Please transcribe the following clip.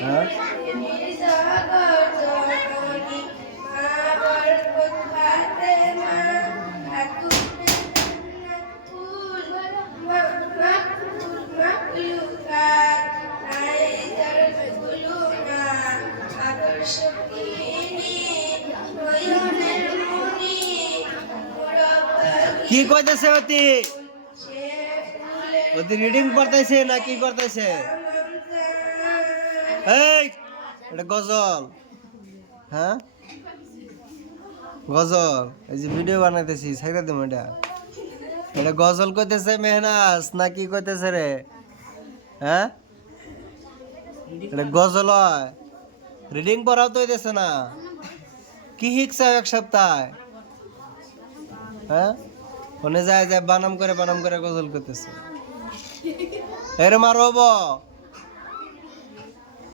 হ্যাঁ? কি কইতেছে অতি? অতি রিডিং করতেছে না কি করতেছে? এই, এটা গজল। হ্যাঁ? গজল। এই যে ভিডিও বানাইতেছি, ছাইরা দিম এটা। এটা গজল কইতেছে মেহনাস না কি কইতেছে রে? হ্যাঁ? এটা গজল হয়। রিডিং পড়াও তো হইতেছে না। কি শিখছে এক সপ্তাহ? হ্যাঁ? ওনে যায় যায় বানাম করে বানাম করে গজল করতেছে। এরম আর হব?